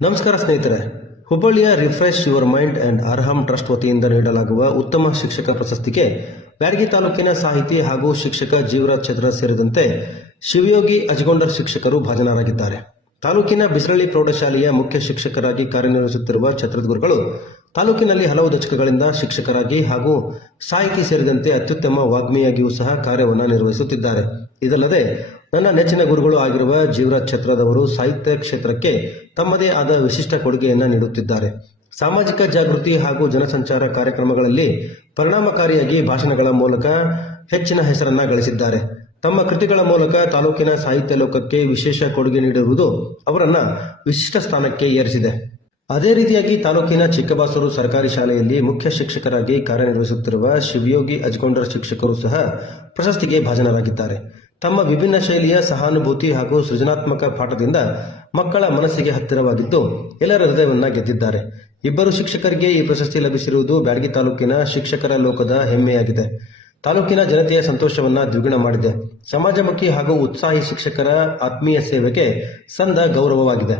ನಮಸ್ಕಾರ ಸ್ನೇಹಿತರೆ, ಹುಬ್ಬಳ್ಳಿಯ refresh your mind and Arham trust ವತಿಯಿಂದ ನೀಡಲಾಗುವ ಉತ್ತಮ ಶಿಕ್ಷಕ ಪ್ರಶಸ್ತಿಗೆ ಬ್ಯಾಡಗಿ ತಾಲೂಕಿನ ಸಾಹಿತಿ ಹಾಗೂ ಶಿಕ್ಷಕ ಜೀವರಾಜ್ ಛತ್ರ ಸೇರಿದಂತೆ ಶಿವಯೋಗಿ ಅಜಗೊಂಡರ್ ಶಿಕ್ಷಕರು ಭಾಜನರಾಗಿದ್ದಾರೆ. ತಾಲೂಕಿನ ಬಿಸರಳ್ಳಿ ಪ್ರೌಢಶಾಲೆಯ ಮುಖ್ಯ ಶಿಕ್ಷಕರಾಗಿ ಕಾರ್ಯನಿರ್ವಹಿಸುತ್ತಿರುವ ಛತ್ರದ ಗುರುಗಳು ತಾಲೂಕಿನಲ್ಲಿ ಹಲವು ದಶಕಗಳಿಂದ ಶಿಕ್ಷಕರಾಗಿ ಹಾಗೂ ಸಾಹಿತಿ ಸೇರಿದಂತೆ ಅತ್ಯುತ್ತಮ ವಾಗ್ಮಿಯಾಗಿಯೂ ಸಹ ಕಾರ್ಯವನ್ನು ನಿರ್ವಹಿಸುತ್ತಿದ್ದಾರೆ. ಇದಲ್ಲದೆ ನನ್ನ ನೆಚ್ಚಿನ ಗುರುಗಳು ಆಗಿರುವ ಜೀವರಾಜ್ ಛತ್ರದವರು ಸಾಹಿತ್ಯ ಕ್ಷೇತ್ರಕ್ಕೆ ತಮ್ಮದೇ ಆದ ವಿಶಿಷ್ಟ ಕೊಡುಗೆಯನ್ನು ನೀಡುತ್ತಿದ್ದಾರೆ. ಸಾಮಾಜಿಕ ಜಾಗೃತಿ ಹಾಗೂ ಜನಸಂಚಾರ ಕಾರ್ಯಕ್ರಮಗಳಲ್ಲಿ ಪರಿಣಾಮಕಾರಿಯಾಗಿ ಭಾಷಣಗಳ ಮೂಲಕ ಹೆಚ್ಚಿನ ಹೆಸರನ್ನ ಗಳಿಸಿದ್ದಾರೆ. ತಮ್ಮ ಕೃತಿಗಳ ಮೂಲಕ ತಾಲೂಕಿನ ಸಾಹಿತ್ಯ ಲೋಕಕ್ಕೆ ವಿಶೇಷ ಕೊಡುಗೆ ನೀಡಿರುವುದು ಅವರನ್ನ ವಿಶಿಷ್ಟ ಸ್ಥಾನಕ್ಕೆ ಏರಿಸಿದೆ. ಅದೇ ರೀತಿಯಾಗಿ ತಾಲೂಕಿನ ಚಿಕ್ಕಬಾಸೂರು ಸರ್ಕಾರಿ ಶಾಲೆಯಲ್ಲಿ ಮುಖ್ಯ ಶಿಕ್ಷಕರಾಗಿ ಕಾರ್ಯನಿರ್ವಹಿಸುತ್ತಿರುವ ಶಿವಯೋಗಿ ಅಜಗೊಂಡರ್ ಶಿಕ್ಷಕರು ಸಹ ಪ್ರಶಸ್ತಿಗೆ ಭಾಜನರಾಗಿದ್ದಾರೆ. ತಮ್ಮ ವಿಭಿನ್ನ ಶೈಲಿಯ ಸಹಾನುಭೂತಿ ಹಾಗೂ ಸೃಜನಾತ್ಮಕ ಪಾಠದಿಂದ ಮಕ್ಕಳ ಮನಸ್ಸಿಗೆ ಹತ್ತಿರವಾಗಿದ್ದು ಎಲ್ಲರ ಹೃದಯವನ್ನ ಗೆದ್ದಿದ್ದಾರೆ. ಇಬ್ಬರು ಶಿಕ್ಷಕರಿಗೆ ಈ ಪ್ರಶಸ್ತಿ ಲಭಿಸಿರುವುದು ಬ್ಯಾಡಗಿ ತಾಲೂಕಿನ ಶಿಕ್ಷಕರ ಲೋಕದ ಹೆಮ್ಮೆಯಾಗಿದೆ. ತಾಲೂಕಿನ ಜನತೆಯ ಸಂತೋಷವನ್ನ ದ್ವಿಗುಣ ಮಾಡಿದೆ. ಸಮಾಜಮುಖಿ ಹಾಗೂ ಉತ್ಸಾಹಿ ಶಿಕ್ಷಕರ ಆತ್ಮೀಯ ಸೇವೆಗೆ ಸಂದ ಗೌರವವಾಗಿದೆ.